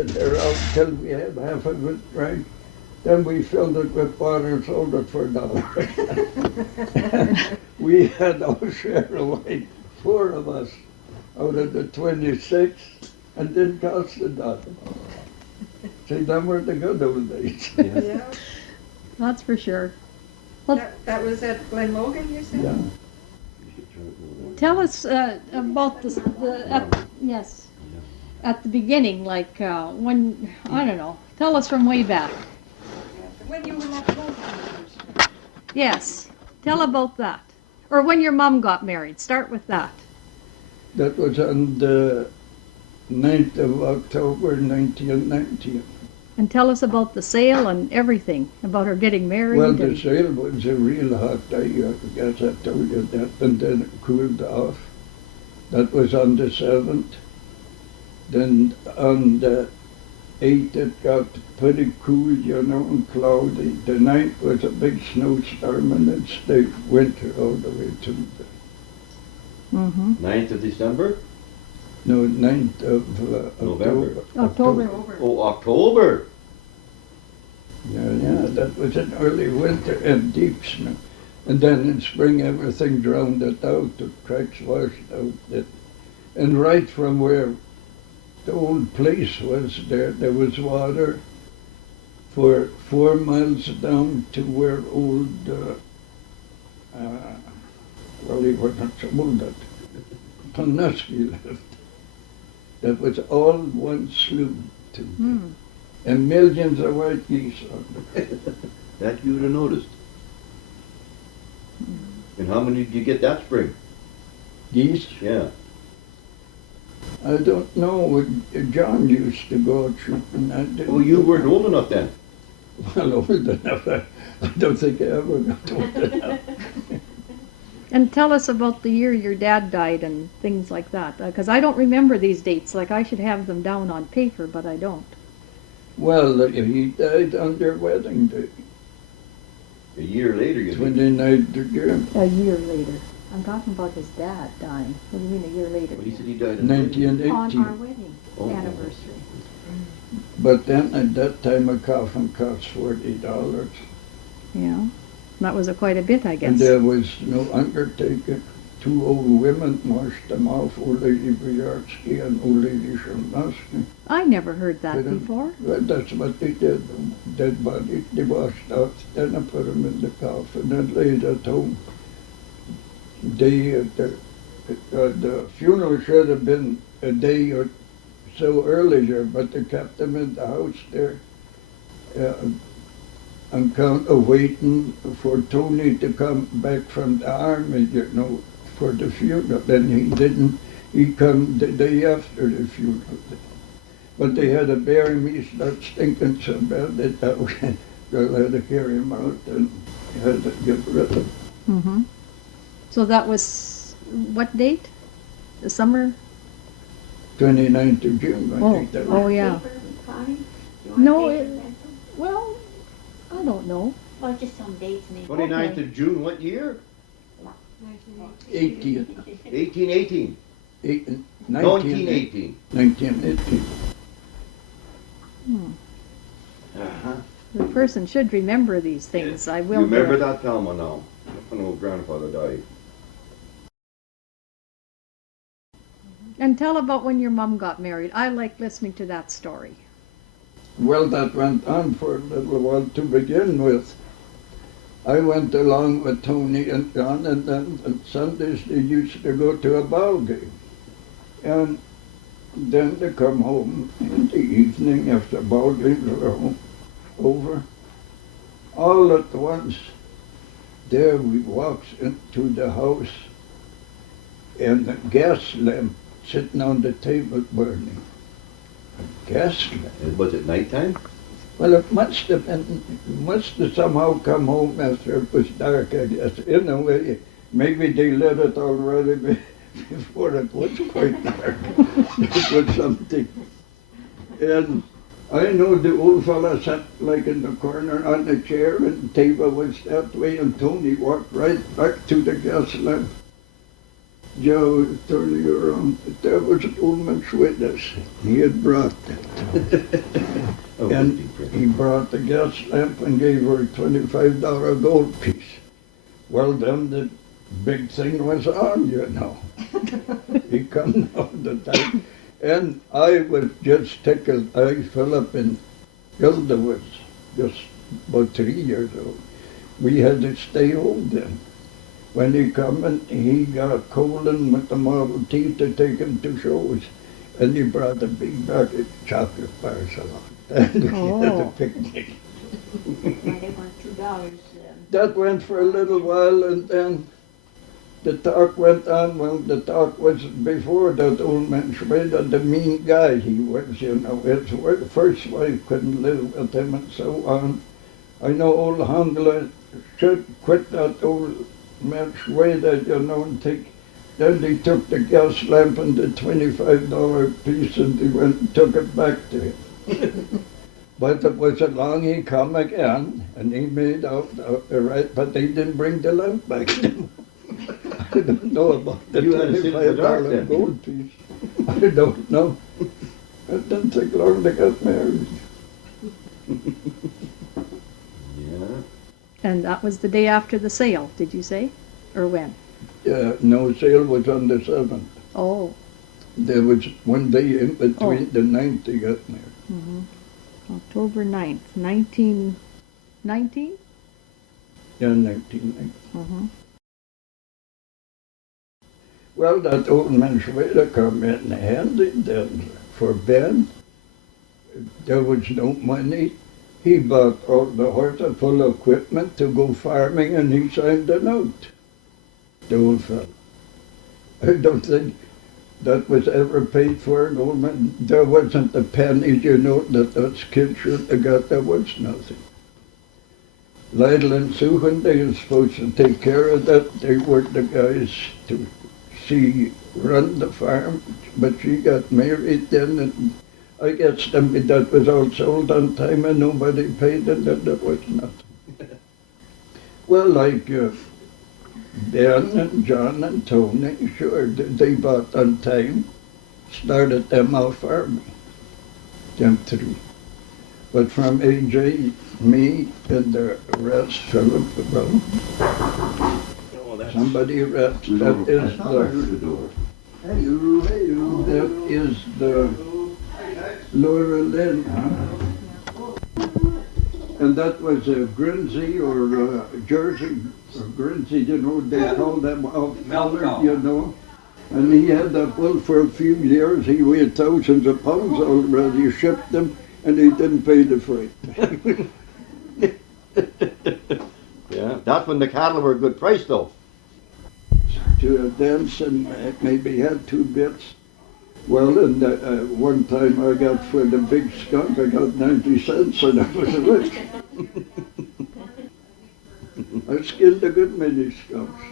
it around till we had half of it drank. Then we filled it with water and sold it for $1. We had our share of wine, 4 of us out of the 26, and didn't cost $1. See, them were the good old days. Yeah, That's for sure. Well, that was at Glenmogan, you said? Yeah. tell us about yes, at the beginning, like when, I don't know, tell us from way back. When you were left home. Yes, tell about that. Or when your mom got married, start with that. That was on the 9th of October, 1919. And tell us about the sale and everything, about her getting married. Well, the and, sale was a real hot day, I guess I told you that, and then it cooled off. That was on the 7th. Then on the 8th it got pretty cool, you know, and cloudy. The 9th was a big snowstorm, and it stayed winter all the way to the, Mhm. 9th of December? no, 9th of November. October. Oh, October. Yeah, that was an early winter and deep snow. And then in spring everything drowned it out, the cracks washed out. And right from where the old place was, there was water for 4 miles down to where old, well, he wasn't so old, that Panuski lived. That was all one slough too. Hmm. And millions of white geese on it. That you would have noticed. And how many did you get that spring? Geese? Yeah. I don't know. John used to go out shooting. I didn't. Oh, you weren't old enough then. Well, old enough. I don't think I ever got old enough. And tell us about the year your dad died and things like that, because I don't remember these dates. Like I should have them down on paper, but I don't. Well, he died on their wedding day, A year later, you think. 29th of June, A year later. I'm talking about his dad dying. What do you mean a year later? Well, he said he died in 1918. On our wedding Oh. anniversary. But then at that time a coffin cost $40. Yeah, that was quite a bit, I guess. And there was no undertaker. 2 old women washed them off, old lady Boyarsky and old lady Shermansky. I never heard that They don't- before. Well, that's what they did. Dead bodies, they washed out, then I put them in the coffin and laid at home. The funeral should have been a day or so earlier, but they kept them in the house there on account of waiting for Tony to come back from the army, you know, for the funeral. Then he didn't. He come the day after the funeral. But they had to bury me start stinking so bad that girl had to carry him out and had to get rid of him. Mm-hmm. So that was what date? The summer? 29th of June, I think that was. Oh, yeah. No, well, I don't know. Well, just some dates maybe. 29th Okay. of June, what year? 18th. 1818. 1918. 1918. 1918. Hmm. Uh-huh. The person should remember these things. I You will. remember that, Thelma, now? When old grandfather died. And tell about when your mom got married. I like listening to that story. Well, that went on for a little while to begin with. I went along with Tony and John, and then on Sundays they used to go to a ball game. And then they come home in the evening after ball games were over. All at once, there we walks into the house, and the gas lamp sitting on the table burning. A gas lamp. And was it nighttime? Well, it must have somehow come home after it was dark, I guess. In a way, maybe they lit it already before it was quite dark. It was something. And I know the old fella sat like in the corner on a chair, and the table was that way, and Tony walked right back to the gas lamp. Joe told you around, there was an old man with us. He had brought it. Oh, And big print. he brought the gas lamp and gave her a $25 gold piece. Well, then the big thing was on, you know. He come all the time. And I was just tickled. I, Philip and Hilda was just about 3 years old. We had to stay home then. When he come and he got Colin with the Model T to take him to shows. And he brought a big bucket of chocolate bars along. And we had a Oh. picnic. Might have won $2 That went for a little while and then the talk went on. Well, the talk was before that old man Schrader, the mean guy he was, you know. His first wife couldn't live with him and so on. I know old Hangler should quit that old man Schrader, you know, and take. Then they took the gas lamp and the $25 piece and they went and took it back to him. But it was along he come again, and he made out right, but they didn't bring the lamp back to him. I don't know about the You had to sit in the dark $25 then. gold piece. I don't know. It didn't take long to get married. Yeah. And that was the day after the sale, did you say? Or when? Yeah, no, sale was on the 7th. Oh. There was one day in between the 9th to get married. Mm-hmm. October 9th, 1919? Yeah, 1990. Mm-hmm. Well, that old man Schrader come in handy then for Ben. There was no money. He bought all the horses full of equipment to go farming and he signed a note. The old fellow. I don't think that was ever paid for an old man. There wasn't a penny, you know, that those kids should have got. There was nothing. Lydell and Sue, when they were supposed to take care of that, they were the guys to see run the farm, but she got married then, and I guess that was all sold on time and nobody paid and then there was nothing. Well, like Ben and John and Tony, sure, they bought on time, started them out farming, them three. But from AJ, me, and the rest, Philip, well, somebody rest, that is that is the Laura Lynn, huh? And that was a Grinzy or Jersey, or Grinzy, you know, they call them out, you know. And he had that bull for a few years. He weighed thousands of pounds already. He shipped them, and he didn't pay the freight. Yeah, that's when the cattle were a good price though. To a dance and maybe had 2 bits. Well, and one time I got for the big skunk, I got 90 cents and I was rich. I skinned a good many skunks.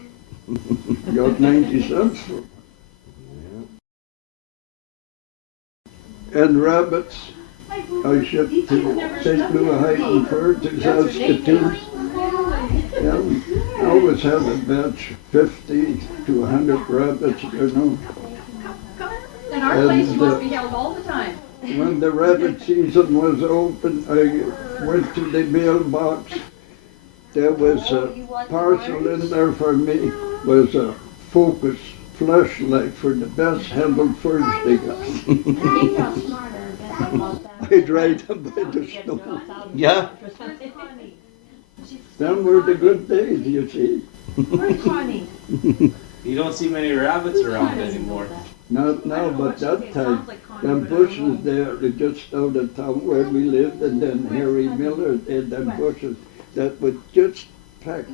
Got 90 cents for them. And rabbits, I shipped to St. Louis Heidenberg to Saskatoon. And I always had a batch, 50 to 100 rabbits, you know. And our place must be held all the time. When the rabbit season was open, I went to the mailbox. There was a parcel in there for me, was a Focus flashlight for the best handled furs they got. I dried them by the snow. Yeah. Them were the good days, you see. Where's Connie? You don't see many rabbits around anymore. Not now, but that time, them bushes there, just out of town where we lived, and then Harry Miller had them bushes that would just pack.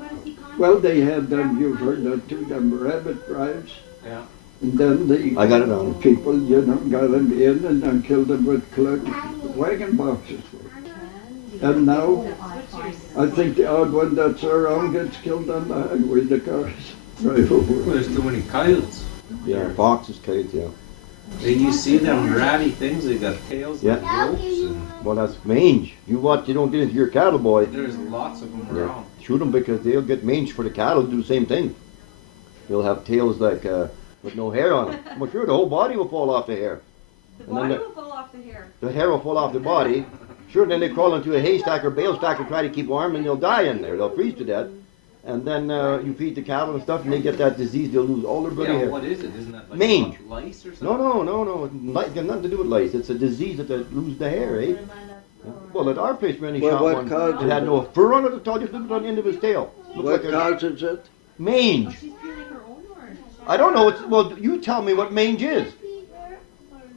Well, they had them, you've heard that too, them rabbit drives. Yeah. And then the I got it on. people, you know, got them in and then killed them with wagon boxes. And now, I think the odd one that's around gets killed on the highway, the cars drive over. There's too many coyotes. Yeah, boxes, kids, yeah. And you see them ratty things, they got tails like Yeah. ropes, and Well, that's mange. You watch, you don't get into your cattle, boy. there's lots of them Yeah. around. Shoot them because they'll get mange for the cattle, do the same thing. They'll have tails like with no hair on it. Well, sure, the whole body will fall off the hair. The And then body the- will fall off the hair. The hair will fall off the body. Sure, then they crawl into a haystack or bale stack and try to keep warm, and they'll die in there. They'll freeze to death. And then you feed the cattle and stuff, and they get that disease. They'll lose all their bloody Yeah, hair. what is it? Isn't that like Mange. lice or something? No. It's got nothing to do with lice. It's a disease that they lose the hair, eh? Well, at our place, when he Well, shot what one, causes it had it? no fur on it at all, just looked on the end of his tail. Looked What like a causes it? mange. She's peeling her own orange. I don't know. Well, you tell me what mange is.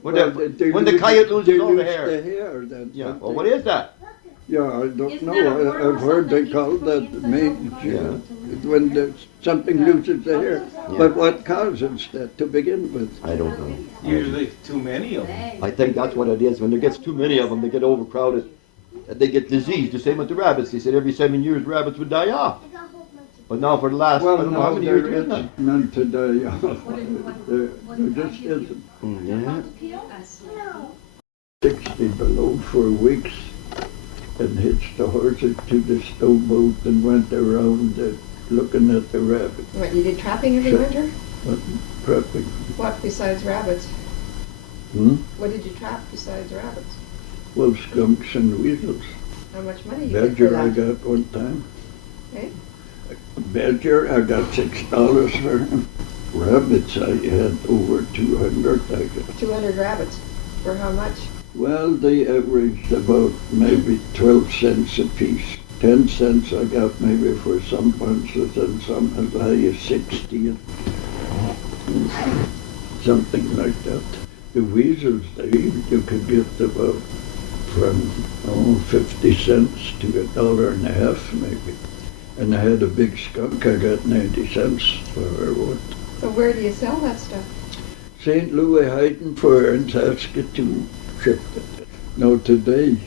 When, Well, when the coyote loses all the hair. The hair then. Yeah. Well, what is that? Yeah, I don't Isn't know. that a worm or I've heard they something call eats from that the mange, inside? Yeah. when something loses the hair. Yeah. But what causes that to begin with? I don't know. Usually too many of them. I think that's what it is. When there gets too many of them, they get overcrowded. They get diseased. The same with the rabbits. They said every 7 years rabbits would die off. But now for the last, I Well, don't know how no, many there years it is is now. none today. There just isn't. Yeah. 60 below for weeks and hitched the horses to the stowboat and went around looking at the rabbits, What, you did trapping every Sure. winter? prepping. What besides rabbits? Hmm? What did you trap besides rabbits? Well, skunks and weasels. How much money you get for Badger I that? got one time. Eh? Badger, I got $6 for him. Rabbits, I had over 200 I got. 200 rabbits. For how much? Well, they averaged about maybe 12 cents a piece. 10 cents I got maybe for some bunches and some as high as 60. Something like that. The weasels, you could get about from 50 cents to $1.50 maybe. And I had a big skunk, I got 90 cents for one. So where do you sell that stuff? St. Louis hiding for in Saskatoon shipped it. Now today,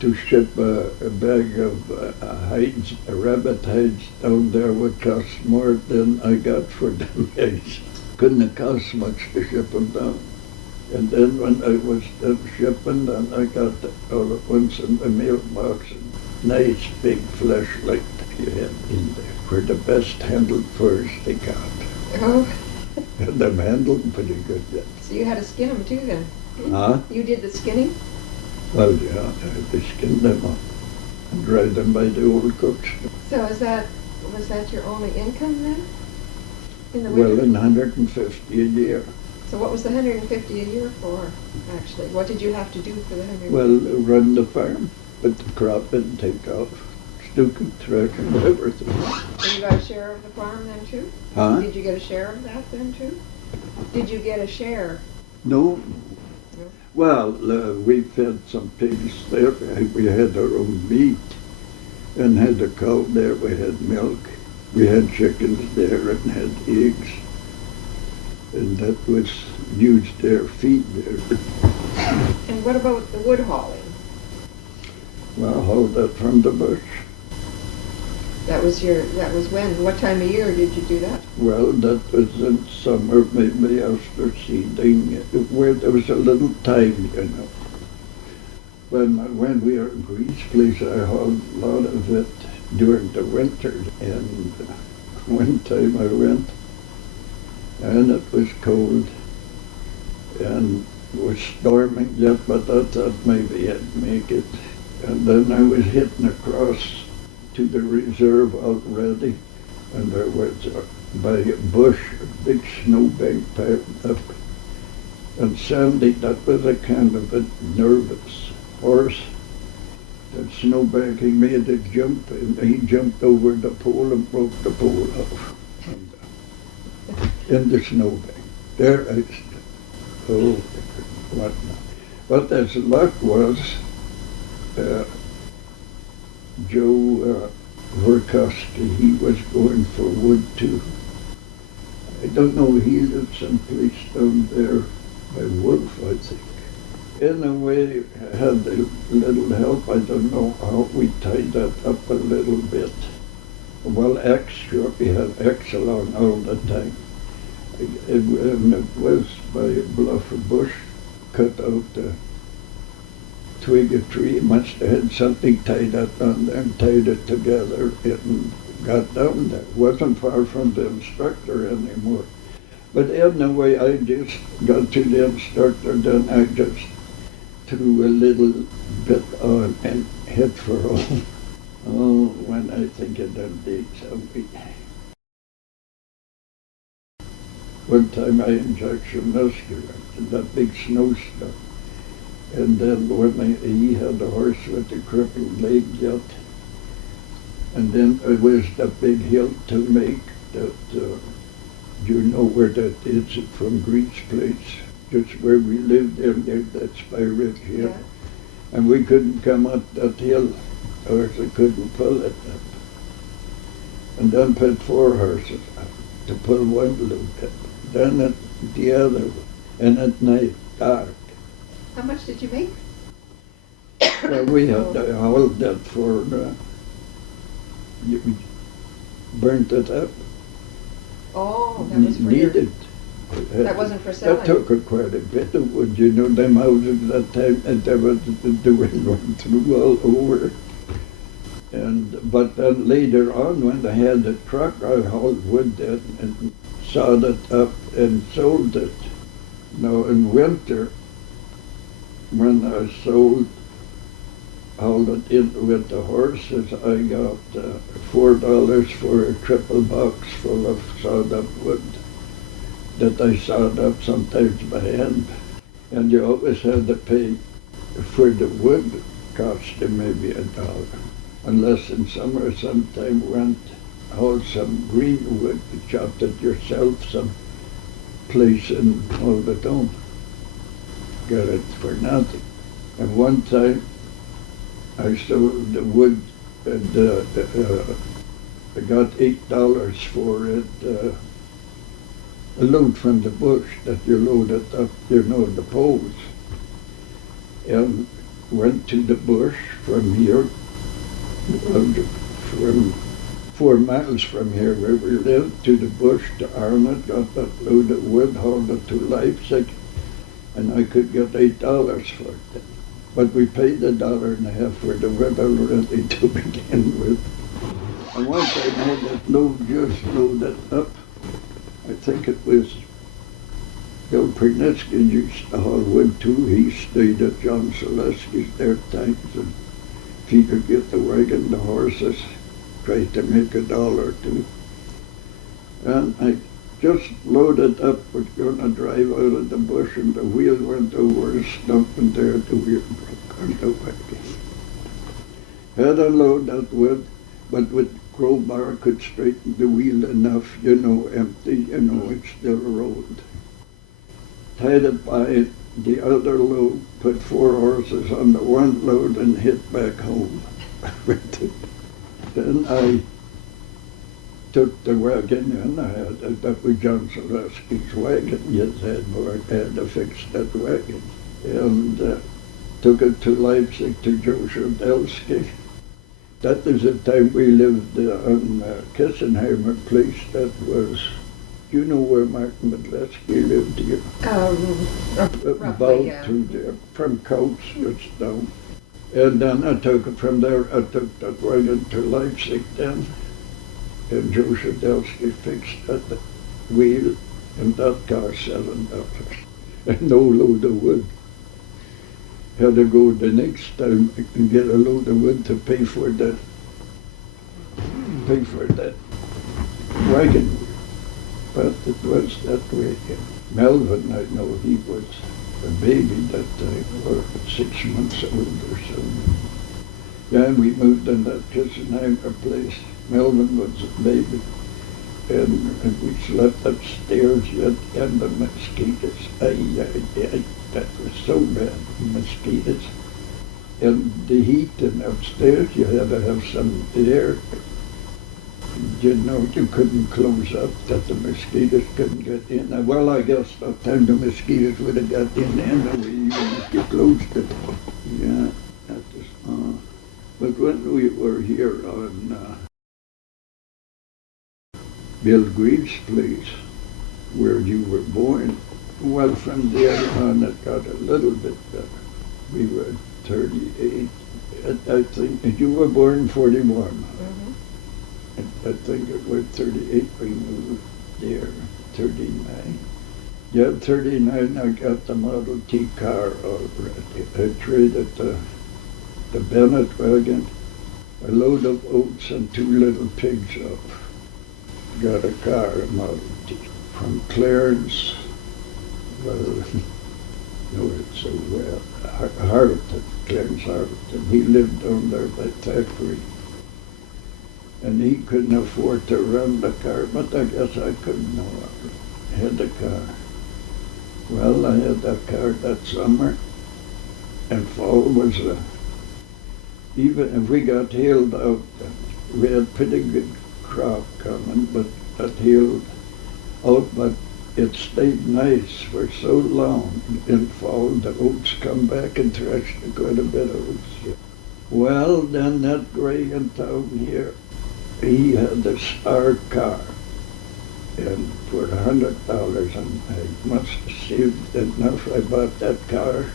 to ship a bag of hides, rabbit hides down there would cost more than I got for them eggs. Couldn't have cost much to ship them down. And then when I was done shipping, then I got all at once in the mailbox, a nice big flashlight you had in there. Were the best handled furs they got. Oh, Had them handled pretty good yet. so you had to skin them too then? Huh? You did the skinning? Well, yeah, they skinned them up and dried them by the old cooks. So was that your only income then? In the Well, winter? in 150 a year. So what was the 150 a year for, actually? What did you have to do for the 150? Well, run the farm, but the crop didn't take off. Stuking, threshing, everything. And you got a share of the farm then too? Huh? Did you get a share of that then too? Did you get a share? No. Well, we fed some pigs there. We had our own meat and had a cow there. We had milk. We had chickens there and had eggs. And that was used their feed there. And what about the wood hauling? Well, hauled that from the bush. That was when? What time of year did you do that? Well, that was in summer, maybe after seeding, where there was a little time, you know. When we were in Greece place, I hauled a lot of it during the winter. And one time I went, and it was cold, and it was storming yet, but I thought maybe I'd make it. And then I was hitting across to the reserve already, and there was by a bush, a big snowbank piled up. And Sandy, that was a kind of a nervous horse. That snowbank, he made a jump, and he jumped over the pole and broke the pole off. In the snowbank. There I stood. Oh, what now? But as luck was, Joe Verkowski, he was going for wood too. I don't know, he lived someplace down there by Wolf, I think. In a way, I had a little help. I don't know how we tied that up a little bit. Well, extra, we had X along all the time. And it was by a bluff of bush, cut out a twig of tree. Must have had something tied up on there and tied it together and got down there. Wasn't far from the instructor anymore. But anyway, I just got to the instructor, then I just threw a little bit on and hit for home. Oh, when I think of them days, one time I injected muscular in that big snowstorm. And then when he had a horse with a crippled leg yet, and then it was the big hill to make that, you know where that is from Greece Place, just where we lived in there, that's by Ridge Hill. Yeah. And we couldn't come up that hill, or they couldn't pull it up. And then put 4 horses up to pull one load up, then the other one, and at night, dark. How much did you make? Well, we had to hold that for, you burnt it up. Oh, that was for your, Needed. that wasn't for selling. That took quite a bit of wood, you know, them houses that time, and there was the wind went through all over. But then later on, when I had the truck, I hauled wood and sawed it up and sold it. Now in winter, when I hauled it in with the horses, I got $4 for a triple box full of sawed up wood that I sawed up sometimes by hand. And you always had to pay for the wood, cost you maybe $1. Unless in summer sometime went hauled some green wood, chopped it yourself some place in Alderton. Got it for nothing. And one time I sold the wood and I got $8 for it, a load from the bush that you loaded up, you know, the poles. And went to the bush from here, from 4 miles from here where we lived, to the bush to Arnott, got that load of wood, hauled it to Leipzig, and I could get $8 for it. But we paid $1.50 for the wood already to begin with. And once I had that load just loaded up, I think it was Bill Pernitzky used to haul wood too. He stayed at John Selesky's there times, and if he could get the wagon, the horses, tried to make $1 or $2. And I just loaded up, was gonna drive out of the bush, and the wheel went over a stump, and there the wheel broke on the wagon. Had to load that wood, but with crowbar could straighten the wheel enough, you know, empty, you know, it still rolled. Tied it by the other load, put 4 horses on the one load, and hit back home with it. Then I took the wagon in. I had that was John Selesky's wagon. Yes, I had to fix that wagon, and took it to Leipzig to Joe Shodelsky. That is the time we lived on Kissenheimer Place. That was, you know where Martin Medleski lived here? About Roughly, yeah. to there, from Coates, just down. And then I took it from there, I took that wagon to Leipzig then, and Joe Shodelsky fixed that wheel, and that cost $7. And no load of wood. Had to go the next time and get a load of wood to pay for that wagon. But it was that way. Melvin, I know he was a baby that time, or 6 months old or so. Yeah, and we moved in that Kissenheimer place. Melvin was a baby. And we slept upstairs yet, and the mosquitoes. That was so bad, mosquitoes. And the heat in upstairs, you had to have some air. You know, you couldn't close up that the mosquitoes couldn't get in. Well, I guess that time the mosquitoes would have got in anyway, even if you closed it. Yeah, that was, but when we were here on Bill Green's place, where you were born, well, from there on it got a little bit better. We were 38. I think you were born in 41. Mm-hmm. I think it was 38 we moved there, 39. Yeah, 39, I got the Model T car already. I traded the Bennett wagon, a load of oats and 2 little pigs off. Got a car, a Model T. From Clarence, well, no, it's Harleton, Clarence Harleton. He lived down there by Thackeray. And he couldn't afford to run the car, but I guess I couldn't know. I had the car. Well, I had that car that summer, and fall was even if we got hailed out, we had pretty good crop coming, but got hailed out, but it stayed nice for so long. In fall, the oats come back and threshed quite a bit of oats. Well, then that guy in town here, he had a Star car, and for $100, and I must have saved enough. I bought that car.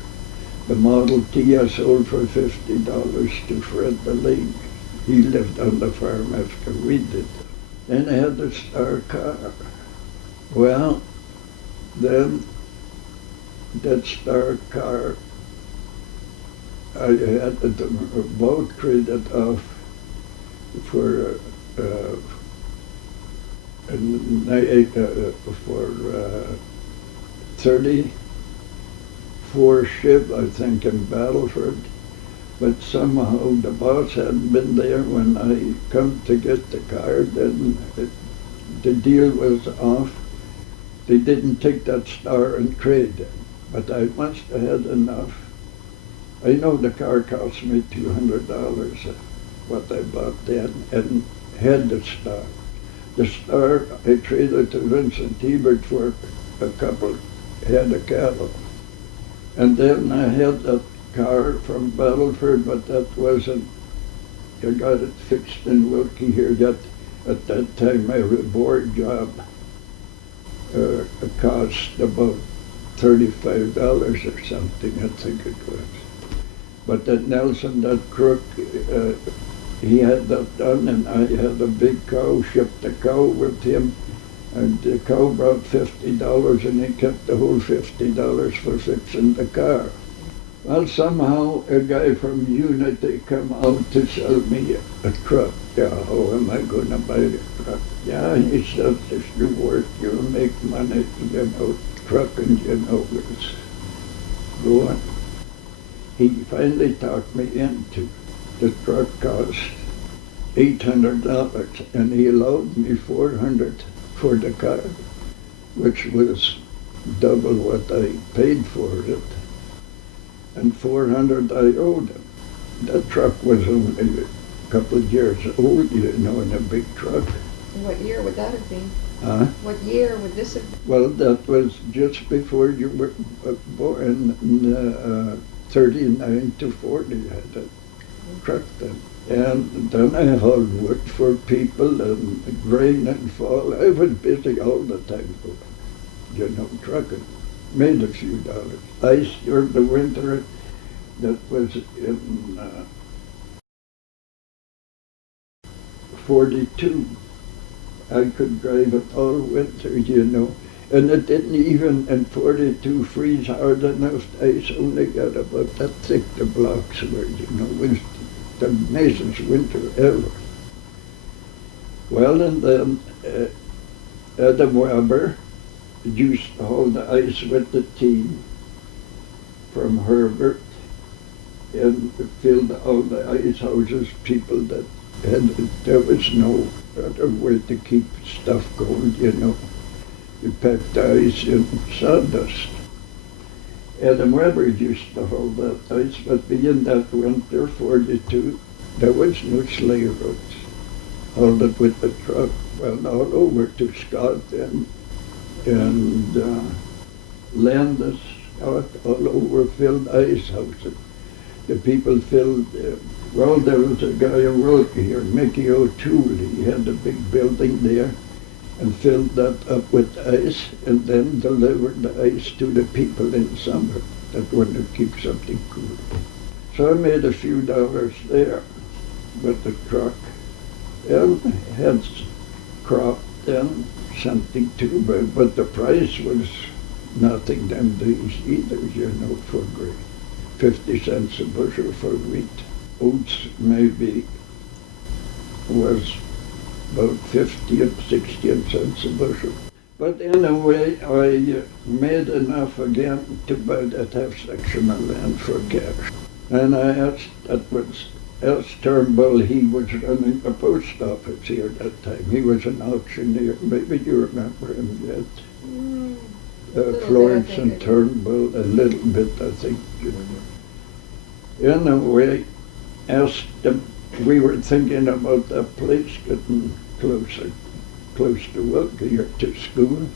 The Model T I sold for $50 to Fred the Lake. He lived on the farm after we did. Then I had the Star car. Well, then that Star car, I had the boat traded off for 34 ship, I think, in Battleford. But somehow the boss hadn't been there when I come to get the car. Then the deal was off. They didn't take that Star and trade it, but I must have had enough. I know the car cost me $200, what I bought then, and had the Star. The Star I traded to Vincent Hebert for a couple head of cattle. And then I had that car from Battleford, but that wasn't, I got it fixed in Wilkie here. At that time, my board job cost about $35 or something, I think it was. But that Nelson, that crook, he had that done, and I had a big cow, shipped the cow with him, and the cow brought $50, and he kept the whole $50 for fixing the car. Well, somehow a guy from Unity come out to sell me a truck. Yeah, how am I going to buy the truck? Yeah, he said, if you work, you'll make money, trucking, it's going. He finally talked me into the truck cost $800, and he allowed me $400 for the car, which was double what I paid for it, and $400 I owed him. That truck was only a couple of years old, in a big truck. What year would that have been? Huh? What year would this have been? Well, that was just before you were born, 39 to 40, I had a truck then. And then I hauled wood for people, and rain and fall. I was busy all the time, trucking. Made a few dollars. Ice during the winter, that was in 42. I could drive it all winter, And it didn't even in 42 freeze hard enough. Ice only got about that thick, the blocks were, it was the nicest winter ever. Well, and then Adam Weber used to hold the ice with the team from Herbert and filled all the ice houses, people that had, there was no other way to keep stuff going, You packed the ice in sawdust. Adam Weber used to hold that ice, but being that winter, 42, there was no sleigh roads. Hauled it with the truck, well, all over to Scott and Landis, all over filled ice houses. The people filled, well, there was a guy in Wilkie here, Mickey O'Toole. He had a big building there and filled that up with ice and then delivered the ice to the people in summer that wanted to keep something cool. So I made a few dollars there with the truck and had crop then, something too, but the price was nothing them days either, you know, for grain. 50 cents a bushel for wheat. Oats maybe was about 50 and 60 cents a bushel. But anyway, I made enough again to buy that half section of land for cash. And I asked, that was S. Turnbull, he was running the post office here at that time. He was an auctioneer, maybe you remember him yet. Florence and Turnbull, a little bit, I think. Anyway, asked him, we were thinking about that place getting close to up here to school.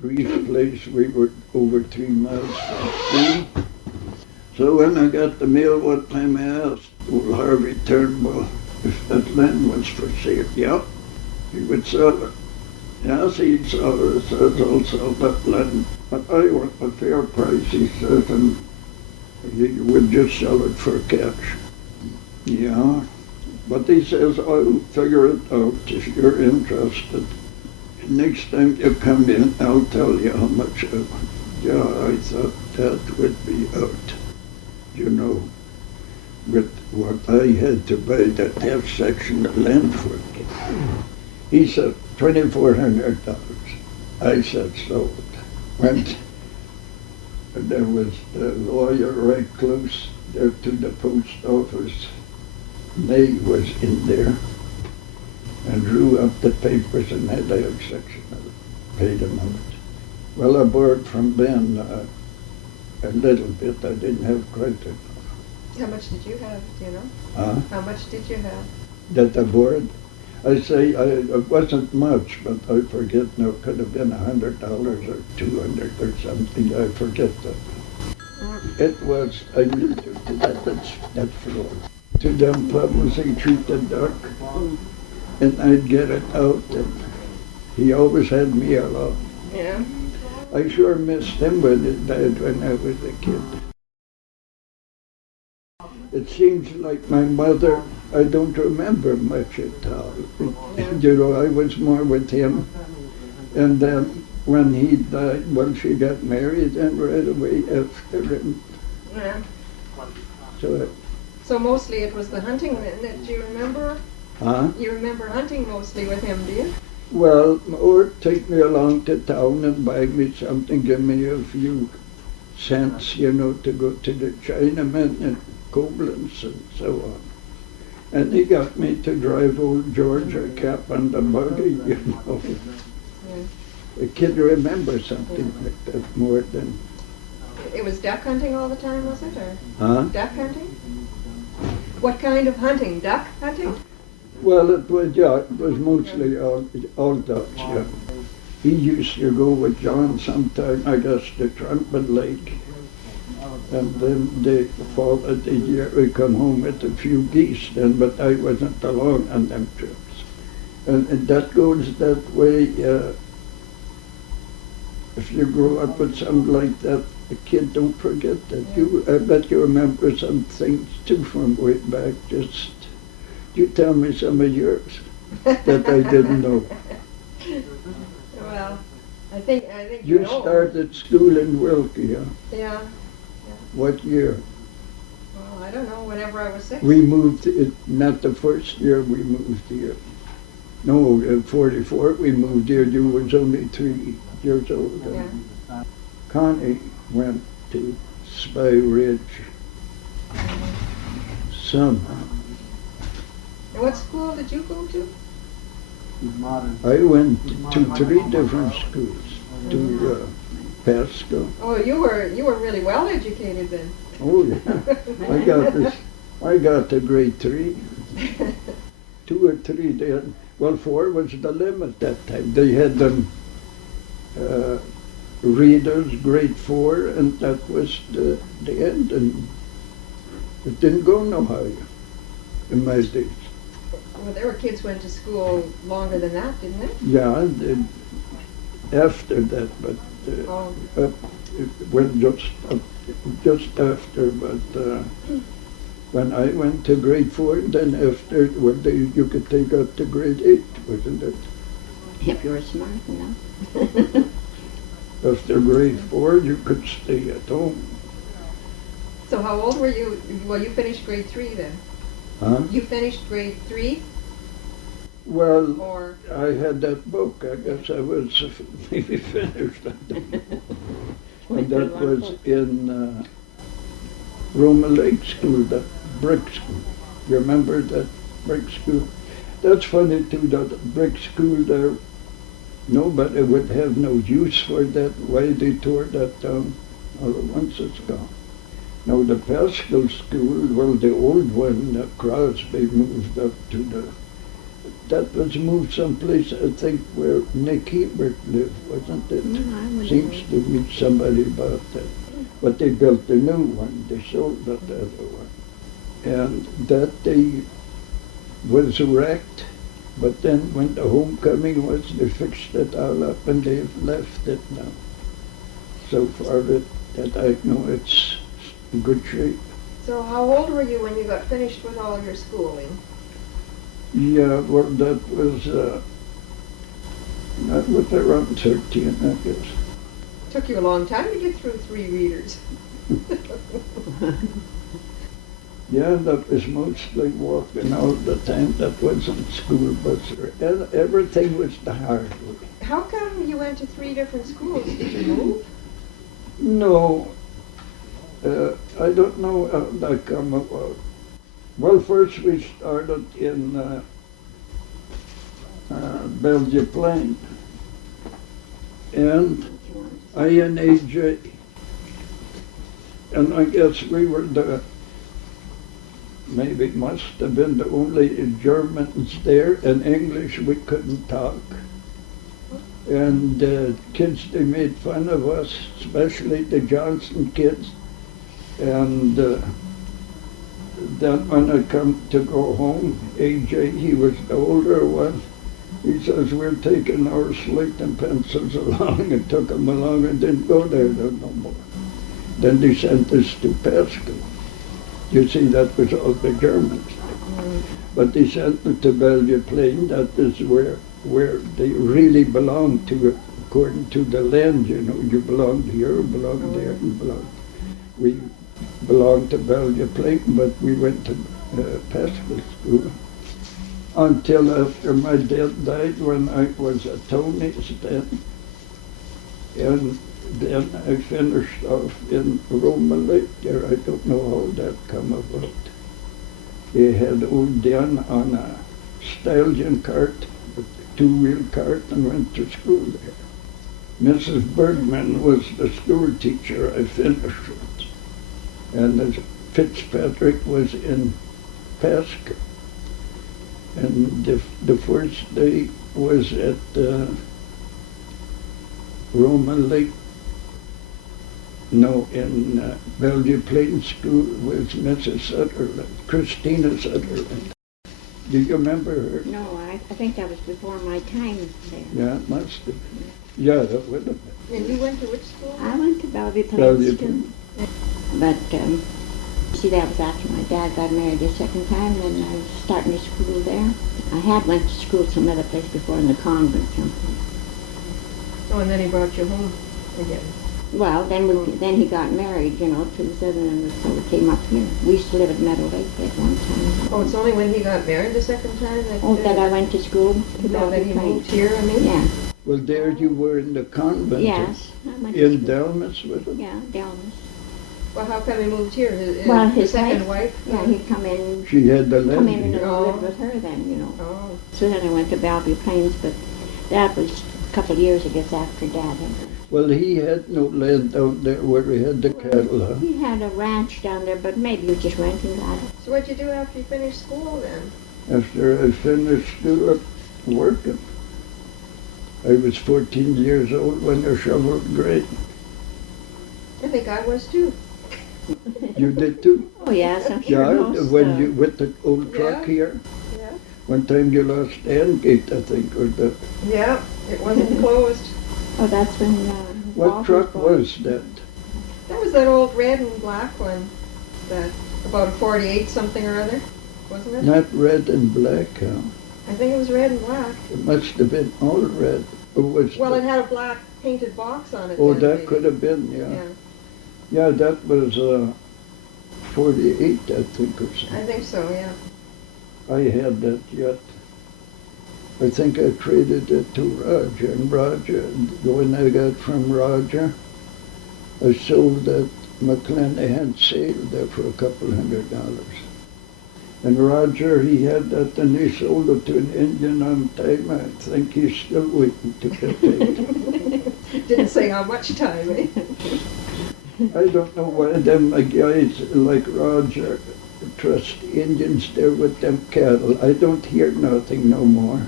Reed's place, we were over 3 miles from school. So when I got the mail one time, I asked old Harvey Turnbull if that land was for sale. Yeah, he would sell it. Yes, he'd sell it, says I'll sell that land. But I want a fair price, he says, and he would just sell it for cash. Yeah, but he says, I'll figure it out if you're interested. Next time you come in, I'll tell you how much I want. Yeah, I thought that would be out. You know, with what I had to buy that half section of land for. He said, $2,400. I said, sold. Went, and there was the lawyer right close there to the post office. May was in there and drew up the papers and had a half section of it, paid him out. Well, I borrowed from Ben a little bit. I didn't have quite enough. How much did you have, do you know? Huh? How much did you have? That I borrowed? I say it wasn't much, but I forget now. It could have been $100 or $200 or something. I forget that. It was, I knew that floor. To them plums they treated duck, and I'd get it out, and he always had me along. Yeah. I sure missed him when it died when I was a kid. It seems like my mother, I don't remember much at all. You know, I was more with him. And then when he died, well, she got married and right away after him. Yeah. So, mostly it was the hunting that you remember? huh? You remember hunting mostly with him, do you? Well, or take me along to town and buy me something, give me a few cents, you know, to go to the Chinaman and Koblenz and so on. And he got me to drive old Georgia Cap on the buggy, you know. Yeah. A kid remembers something like that more than, It was duck hunting all the time, was it, or huh? duck hunting? What kind of hunting? Duck hunting? Well, it was mostly all ducks, yeah. He used to go with John sometime, I guess, to Trumpet Lake. And then the fall of the year, we come home with a few geese then, but I wasn't along on them trips. And that goes that way, if you grow up with something like that, the kid don't forget that. I bet you remember some things too from way back. Just, you tell me some of yours that I didn't know. Well, I think You know. started school in Wilkie, huh? Yeah. What year? Well, I don't know. Whenever I was 6. We moved, not the first year we moved here. No, in 44 we moved here. You was only 3 years old. Yeah. Connie went to Spy Ridge somehow. And what school did you go to? I went to 3 different schools. To Pasco. Oh, you were really well educated then. Oh yeah, I got to grade 3. 2 or 3 then. Well, 4 was the limit that time. They had them readers, grade 4, and that was the end. And it didn't go no higher in my days. Well, there were kids went to school longer than that, didn't they? Yeah, after that, but Oh. it went just after. But when I went to grade 4, then after, you could take up to grade 8, wasn't it? If you're smart enough. After grade 4, you could stay at home. So how old were you? Well, you finished grade 3 then. Huh? You finished grade 3 Well, or? I had that book. I guess I was maybe finished. And that was in Roma Lake School, that brick school. You remember that brick school? That's funny too, that brick school there, nobody would have no use for that. Why they tore that down? All at once it's gone. Now the Pascal School, well, the old one, that Crosby moved up to that was moved someplace, I think, where Nick Hebert lived, wasn't it? Seems to be somebody about that. But they built a new one, they sold that other one. And that they was wrecked, but then when the homecoming was, they fixed it all up and they've left it now. So far that I know it's in good shape. So how old were you when you got finished with all your schooling? Yeah, well, that was around 13, I guess. Took you a long time to get through 3 readers. Yeah, that was mostly walking all the time. That wasn't school bus or everything was the hard way. How come you went to 3 different schools? Did you move? No, I don't know how that come about. Well, first we started in Belgium Plain, and I and AJ, and I guess we were maybe must have been the only Germans there, and English we couldn't talk. And kids, they made fun of us, especially the Johnson kids. And then when I come to go home, AJ, he was the older one, he says, we're taking our slate and pencils along, and took them along and didn't go there no more. Then they sent us to Pascal. You see, that was all the Germans. But they sent me to Belgium Plain. That is where they really belong to, according to the land, you know. You belong here, you belong there, and belong. We belonged to Belgium Plain, but we went to Pascal School until after my dad died, when I was at Tony's then. And then I finished off in Roma Lake there. I don't know how that come about. He had old Dan on a stallion cart, a 2-wheel cart, and went to school there. Mrs. Bergman was the school teacher I finished with. And Fitzpatrick was in Pascal. And the first day was at Roma Lake. No, in Belgium Plain School was Mrs. Sutherland, Christina Sutherland. Do you remember her? No, I think that was before my time there. Yeah, it must have been. Yeah, that would have been. And you went to which school? I went to Bellevue Bellevue Plains too. But, see, that was after my dad got married the second time, and I was starting to school there. I had went to school some other place before in the convent something. Oh, and then he brought you home again. Well, then he got married, you know, to Sutherland, so we came up here. We used to live at Meadow Lake at one time. Oh, it's only when he got married the second time that... That I went to school to No, that Bellevue he Plains. moved here, I mean? Yeah, Well, there you were in the convent. yes. I went to In school. Delmas with him? Yeah, Delmas. Well, how come he moved here? Well, His his second wife? Yeah, he'd come in She had the in land. and Oh. lived with her then, you know. Oh, So then I went to Bellevue Plains, but that was a couple of years, I guess, after Dad had. Well, he had no land down there where he had the cattle, huh? He had a ranch down there, but maybe he just went and got it. so what'd you do after you finished school then? After I finished school, working. I was 14 years old when I shoveled grain. I think I was too. You did too? Oh, yes, I'm sure Yeah, most, when you, with the old truck Yeah. here. Yeah. One time you lost Angate, I think, or the, Yeah, it wasn't closed. Oh, that's when, what Walter's truck bought- was that? That was that old red and black one, that, about a 48 something or other, wasn't it? Not red and black, huh? I think it was red and black. It must have been all red. It was, Well, it had a black painted box on it. Oh, then, that maybe. could have been, yeah. Yeah, Yeah, that was 48, I think, or I something. think so, yeah. I had that yet. I think I traded it to Roger, and Roger, the one I got from Roger, I sold that McClanahan sale there for $200. And Roger, he had that and he sold it to an Indian on time. I think he's still waiting to get paid. Didn't say how much time, eh? I don't know why them guys like Roger trust Indians there with them cattle. I don't hear nothing no more.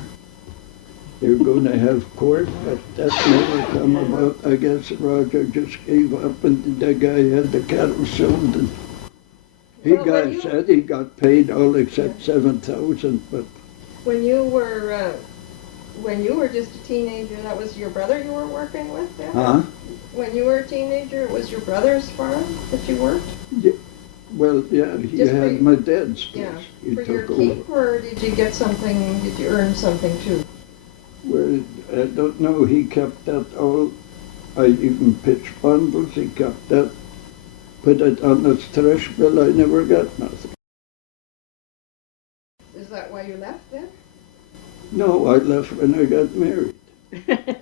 They're going to have court, but that never come about. I guess Roger just gave up and the guy had the cattle sold. And he Well, when said he got paid all except 7,000, but When you were just a teenager, that was your brother you were working with then? huh? When you were a teenager, it was your brother's farm that you worked? Well, yeah, he Just for had you- my dad's place. Yeah. He For your took over. keep, or did you get something, did you earn something too? Well, I don't know, he kept that all, I even pitched bundles, he kept that, put it on his thresh bill, I never got nothing. Is that why you left then? No, I left when I got married.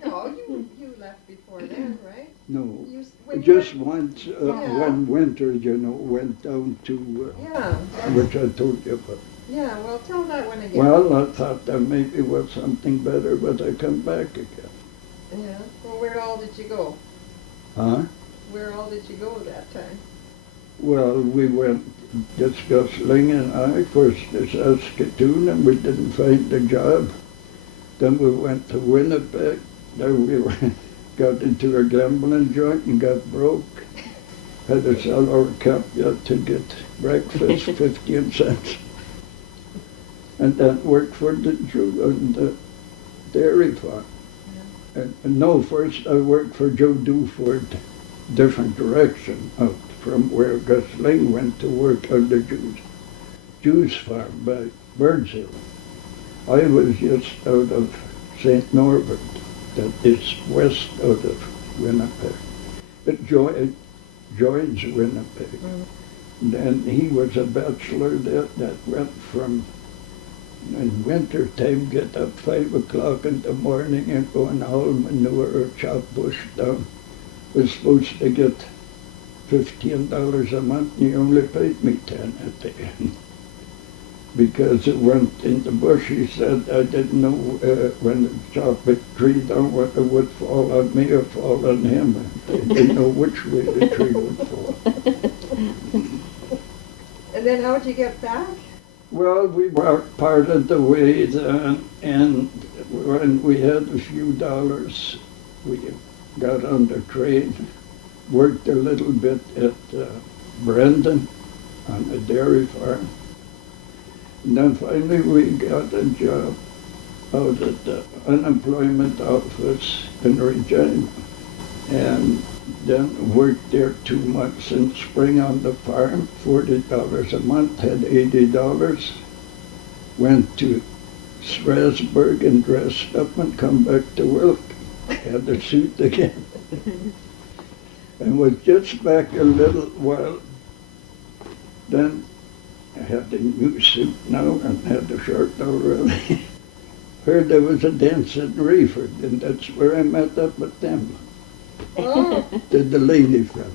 No, you left before then, right? No, You, when you just once, Yeah. one winter, went down to, Yeah, which I told you about. yeah, well, tell that one again. Well, I thought that maybe was something better, but I come back again. Yeah, well, where all did you go? Huh? Where all did you go that time? Well, we went, just Gosling and I, first to Saskatoon, and we didn't find a job. Then we went to Winnipeg. There we got into a gambling joint and got broke. Had to sell our caviar to get breakfast, 15 cents. And then worked for the dairy farm. And no, first I worked for Joe Duford, different direction out from where Gosling went to work on the Jews farm by Birds Hill. I was just out of St. Norbert, that is west out of Winnipeg. It joins Winnipeg. And then he was a bachelor that went from, in winter time, get up 5 o'clock in the morning and go and haul manure or chop bush down. Was supposed to get $15 a month, and he only paid me 10 at the end. Because it went in the bush, he said, I didn't know when the chop a tree down whether it would fall on me or fall on him. I didn't know which way the tree would fall. And then how'd you get back? Well, we walked part of the way then, and when we had a few dollars, we got on the train, worked a little bit at Brendan on a dairy farm. And then finally we got a job out at the unemployment office in Regina. And then worked there 2 months in spring on the farm, $40 a month, had $80. Went to Strasbourg and dressed up and come back to work. Had the suit again. And was just back a little while. Then I had the new suit now and had the shirt already. Heard there was a dance at Reeford, and that's where I met up with them. Oh, The Delaney family,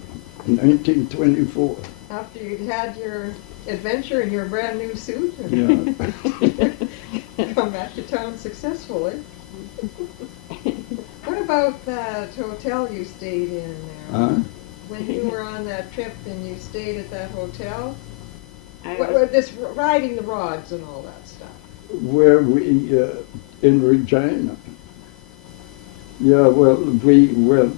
in 1924. after you'd had your adventure in your brand new suit and Yeah. come back to town successfully. What about that hotel you stayed in there? Huh? When you were on that trip and you stayed at that hotel? I What, was- this riding the rods and all that stuff. Where we, in Regina. Yeah, well, we went,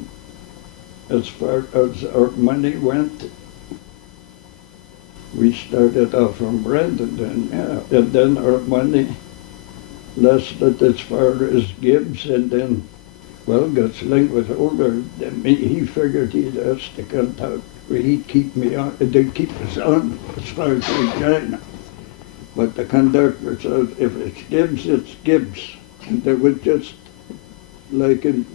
as far as our money went, we started off from Brendan, and, yeah, and then our money lasted as far as Gibbs, and then, well, Gosling was older than me. He figured he'd ask to contact, he'd keep me on, they'd keep us on as far as Regina. But the conductor says, if it's Gibbs, it's Gibbs. And there was just, like in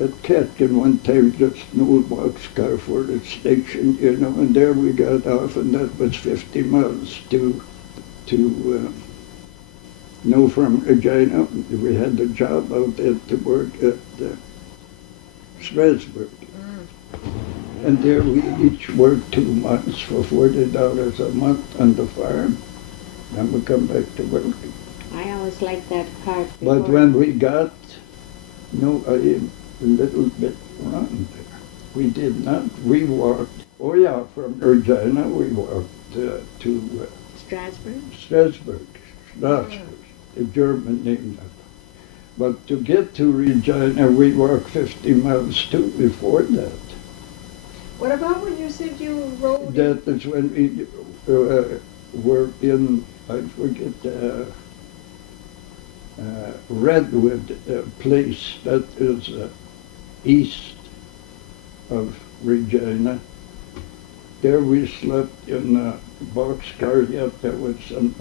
at Ketkin one time, just an old boxcar for the station, you know, and there we got off, and that was 50 miles no, from Regina. We had a job out there to work at Strasbourg. And there we each worked 2 months for $40 a month on the farm. Then we come back to work. I always liked that part. But when we got, no, a little bit wrong there. We did not, we walked, oh yeah, from Regina we walked to Strasbourg? Strasbourg, the German name of it. But to get to Regina, we walked 50 miles too before that. What about when you said you rode? That is when we were in, I forget, Redwood place that is east of Regina. There we slept in a boxcar, yet there was some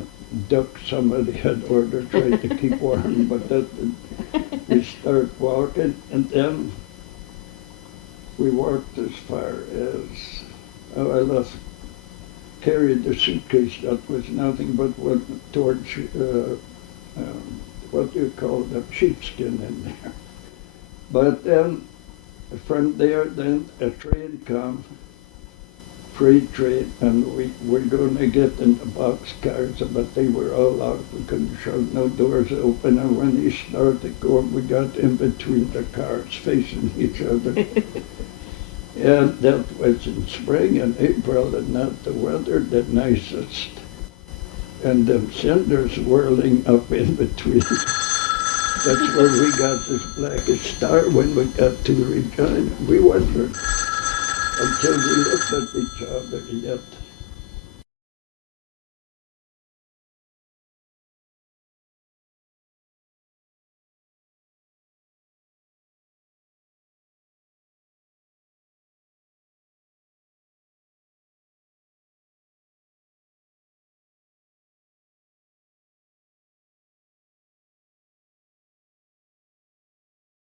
duck somebody had ordered, tried to keep warm, but that we start walking, and then we walked as far as, I carried the suitcase that was nothing but went towards, what do you call it, sheepskin in there. But then, from there, then a train come, freight train, and we were going to get in the boxcars, but they were all locked. We couldn't shut, no doors open, and when they started going, we got in between the cars facing each other. And that was in spring and April, and not the weather the nicest. And them cinders whirling up in between. That's where we got this blackish star when we got to Regina. We wondered until we looked at each other, yet